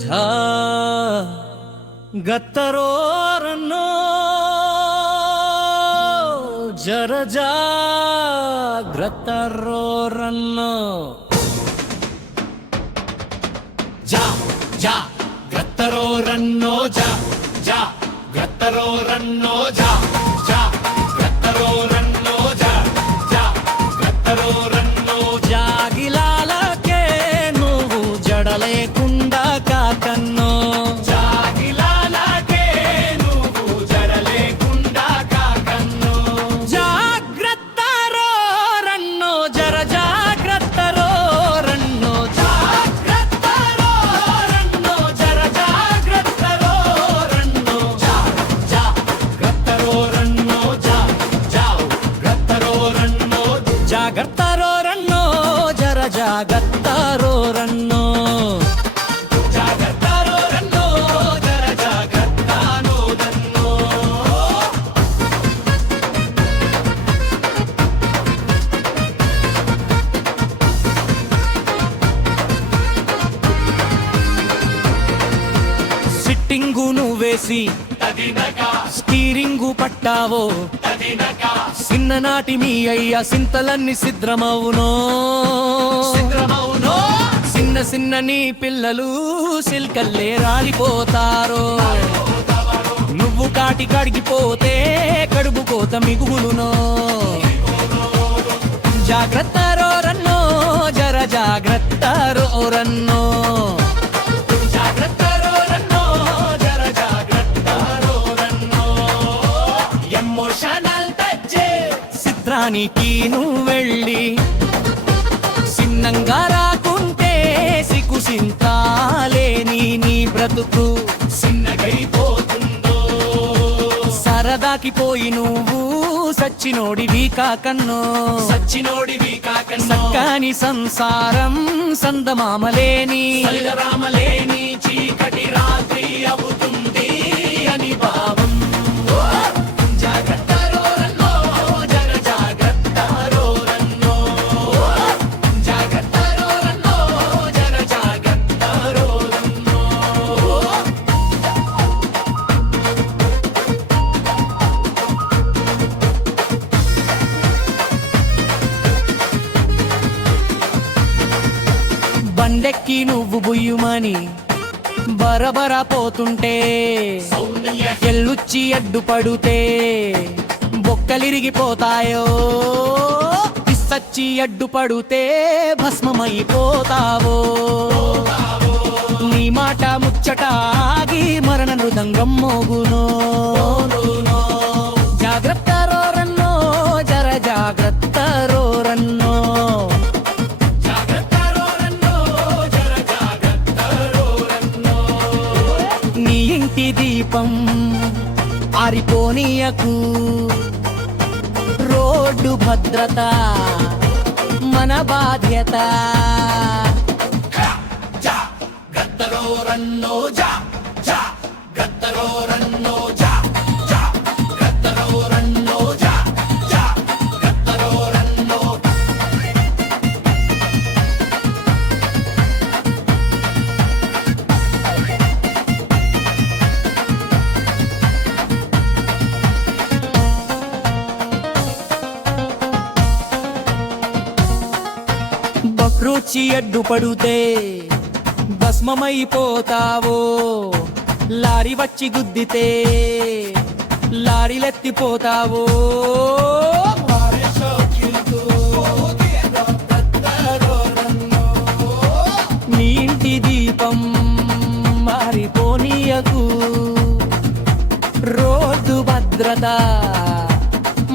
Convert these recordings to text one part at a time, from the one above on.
झा गत्तरोरन्नो जर जाग्रत्तरोरन्नो जा जा ग्रत्तरोरन्नो जा जा ग्रत्तरोरन्नो जा जा ग्रत्तरोरन्नो जा जा ग्रत्तरोरन्नो जागिलालके నువ్వు జడలేకుండా కాకన్నో జాగిలాలకే నువ్వు జడలేకుండా కాకన్నో జాగ్రత్తరో రన్నో జర జాగ్రత్తరో రన్నో జాగ్రత్తరో రన్నో జర జాగ్రత్తరో రన్నో జా జాగ్రత్తరో రన్నో జా జాగ్రత్తరో రన్నో జాగ్రత్తరో రన్నో జర జాగ్రత్తరో రన్నో జాగ్రత్తరో రన్నో జర జాగ్రత్తనో రన్నో సిట్టింగు నువ్వేసి స్టీరింగు పట్టావో చిన్ననాటి మీ అయ్య సింతలన్నీ సిద్రమవునో చిన్న చిన్న నీ పిల్లలు సిల్కల్లే రాలిపోతారో నువ్వు కాటి కడిగిపోతే కడుపు కోత మిగులునో జాగ్రత్తరో రన్నో జర జాగ్రత్తరో రన్నో జాగ్రత్తరో రన్నో జర జాగ్రత్తరో రన్నో ఎమోషనల్ టచ్ చిత్రానికి నువ్వు వెళ్ళి చిన్నంగా రాకుంటే సిగ్గుసింతాలేని నీ బ్రతుకు చిన్నగైపోతుందో సరదాకి పోయి నువ్వు సచ్చినోడివి కాకన్నో సక్కాని సంసారం సందమామలేని రామలేని చీకటి రాత్రి అవుతుంది అని భావం జాగ్రత్తరో రన్నో జర జాగ్రత్తరో రన్నో జాగ్రత్తరో రన్నో జర జాగ్రత్తరో రన్నో బండెక్కి నువ్వు బుయ్యుమని బరబర పోతుంటే ఎల్లుచ్చి అడ్డుపడుతే బొక్కలిరిగిపోతాయో పిස්සచ్చి అడ్డుపడుతే భస్మమైపోతావో నీ మాట ముచ్చట ఆగి మరణ మృదంగం మోగునో జాగ్రత్తరో రన్నో జర జాగ్రత్తరో రన్నో నీ ఇంటి దీపం ఆరిపోనీయకు రోడ్డు భద్రత మన బాధ్యత జాగ్రత్తరో రన్నో జాగ్రత్తరో రన్నో జాగ్రత్తరో రన్నో జాగ్రత్తరో రన్నో బక్రోచి అడ్డుపడుతే భస్మమైపోతావో లారీ వచ్చి గుద్దితే లారీలెత్తిపోతావో నీ ఇంటి దీపం మారిపోనీయకు రోడ్డు భద్రత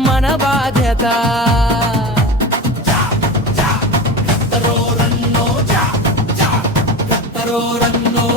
మన బాధ్యత జాగ్రత్తరో రన్నో జాగ్రత్తరో రన్నో